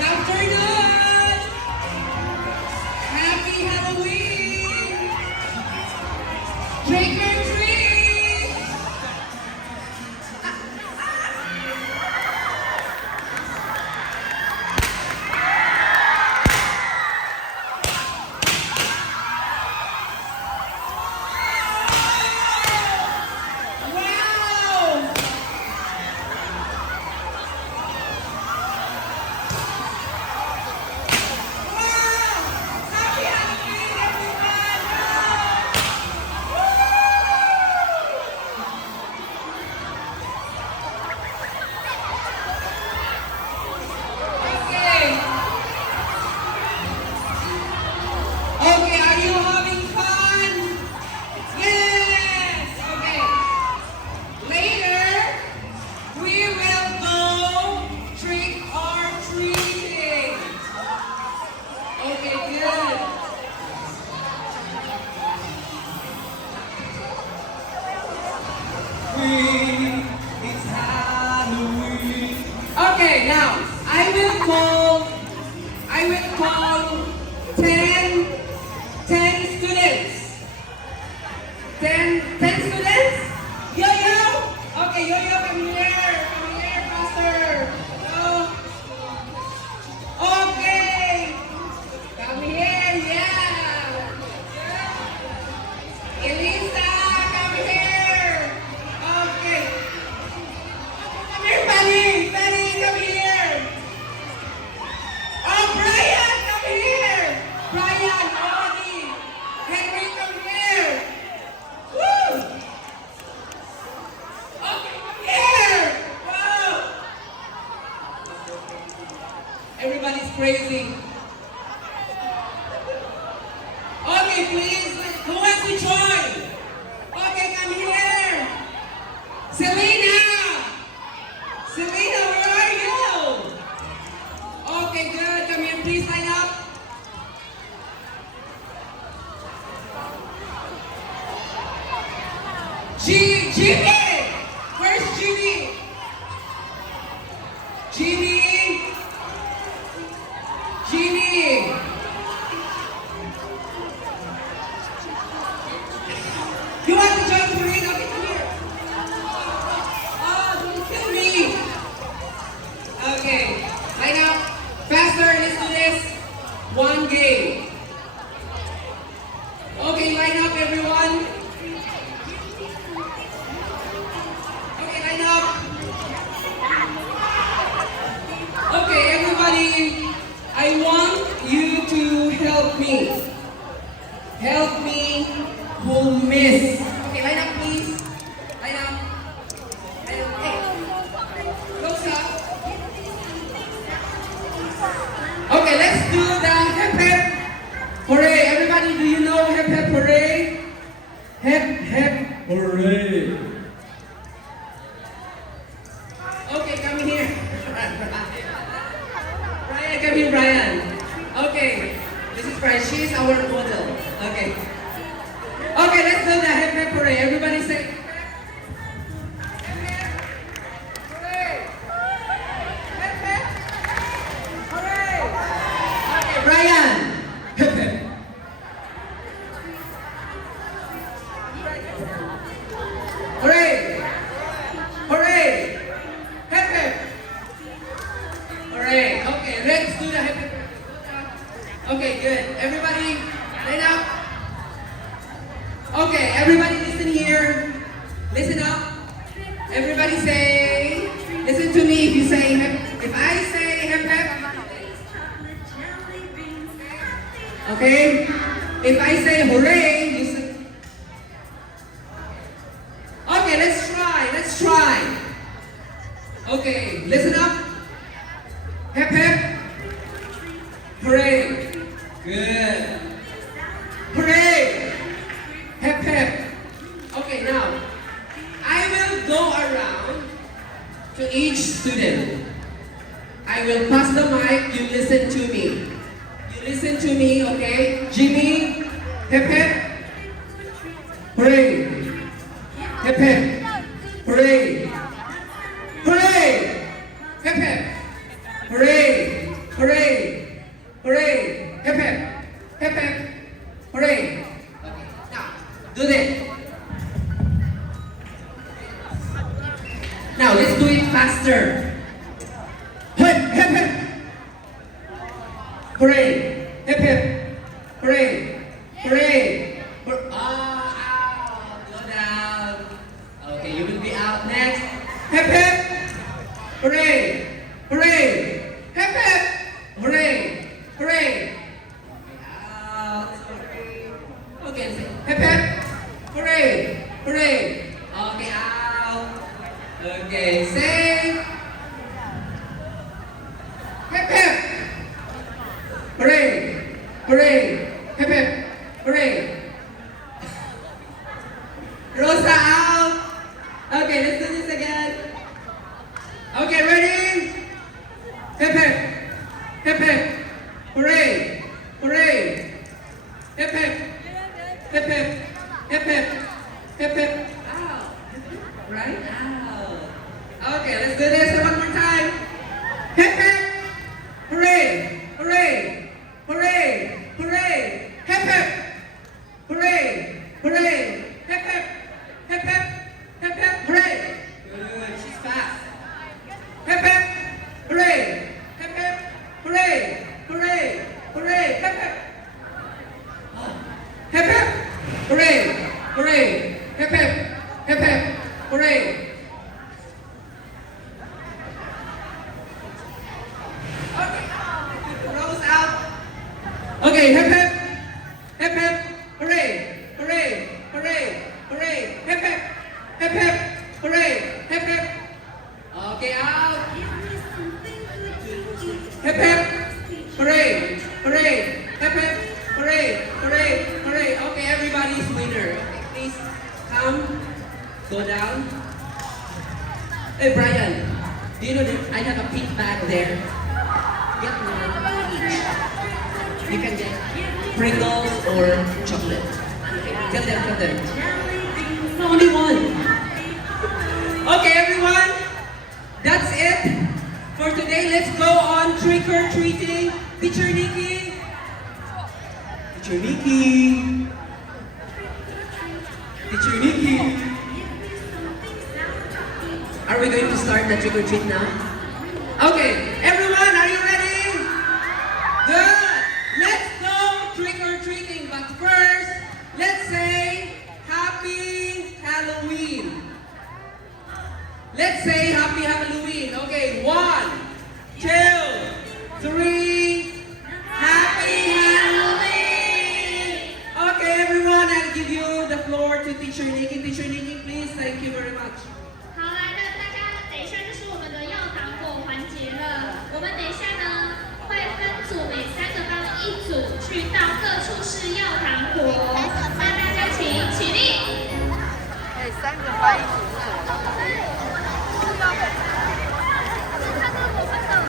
afternoon! Happy Halloween! Trick or treat! Wow! Wow! Happy Halloween, everyone! Okay. Okay, are you having fun? Yes! Okay. Later, we will go trick or treating. Okay, good. It's Halloween. Okay, now I will call 10 students. 10 students? Yo-yo! Okay, yo-yo, come here, faster. Yo. Okay, come here, yeah. Elisa, come here. Okay. Come here, Penny, come here. Oh, Brian, come here. Brian, Odie, Henry, come here. Woo! Okay, come here. Wow. Everybody's crazy. Okay, please. Who wants to join? Okay, come here. Selena! Selena, where are you? Okay, good. Come here, please line up. Jimmy! Where's Jimmy? Jimmy! Jimmy! You want to join the parade? Okay, come here. Oh, don't kill me. Okay, line up. Faster, let's do this. One game. Okay, line up, everyone. Okay, line up. Okay, everybody, I want you to help me. Help me who miss. Okay, line up, please. Line up. Line up. Hey, close up. Okay, let's do the hip hip hooray. Everybody, do you know hip hip hooray? Hip hip hooray. Okay, come here. Brian, come here, Brian. Okay, this is Brian. She's our model. Okay. Okay, let's do the hip hip hooray. Everybody say hip hip hooray. Hip hip hooray. Okay, Brian. Hip hip. Hooray. Hooray. Hip hip. Hooray. Okay, let's do the hip hip. Okay, good. Everybody, line up. Okay, everybody listen here. Listen up. Everybody say, listen to me if you say hip, if I say hip hip. Okay? If I say hooray, you say. Okay, let's try. Okay, listen up. Hip hip. Hooray. Good. Hooray. Hip hip. Okay, now I will go around to each student. I will pass the mic, you listen to me. You listen to me, okay? Jimmy, hip hip. Hooray. Hip hip. Hooray. Hooray. Hip hip. Hooray. Hooray! Hooray! Hip hip! Hip hip! Hooray! Okay, now, do this. Now, let's do it faster. Hip hip hip! Hooray! Hip hip! Hooray! Hooray! Ow! Go down. Okay, you will be out next. Hip hip! Hooray! Hooray! Hip hip! Hooray! Hooray! Out. Okay, let's say hip hip! Hooray! Hooray! Okay, out. Okay, say hip hip! Hooray! Hooray! Hip hip! Hooray! Rosa out! Okay, let's do this again. Okay, ready? Hip hip! Hip hip! Hooray! Hooray! Hip hip! Hip hip! Hip hip! Hip hip! Out! Right? Out! Okay, let's do this one more time. Hip hip! Hooray! Hooray! Hooray! Hooray! Hip hip! Hooray! Hooray! Hip hip! Hip hip! Hip hip! Hooray! Good, she's fast. Hip hip! Hooray! Hip hip! Hooray! Hooray! Hooray! Hip hip! Hip hip! Hooray! Hooray! Hip hip! Hip hip! Hooray! Okay, Rose out. Okay, hip hip! Hip hip! Hooray! Hooray! Hooray! Hooray! Hip hip! Hip hip! Hooray! Hip hip! Okay, out. Hip hip! Hooray! Hooray! Hip hip! Hooray! Hooray! Hooray! Okay, everybody's winner. Okay, please come. Go down. Hey, Brian. Do you know that I have a pink bag there? Get one each. You can get Pringles or chocolate. Okay, tell them. No, only one. Okay, everyone. That's it for today. Let's go on trick or treating. Teacher Nikki. Teacher Nikki. Teacher Nikki. Are we going to start the trick or treat now? Okay, everyone, are you ready? Good. Let's go trick or treating. But first, let's say Happy Halloween. Let's say Happy Halloween. Okay, 1, 2, 3. Happy Halloween! Okay, everyone, I'll give you the floor to Teacher Nikki. Teacher Nikki, please. Thank you very much. 好，来，那大家等一下就是我们的要糖果环节了。我们等一下呢会分组，每3个班一组去到各处试要糖果。那大家请起立。3个班一起。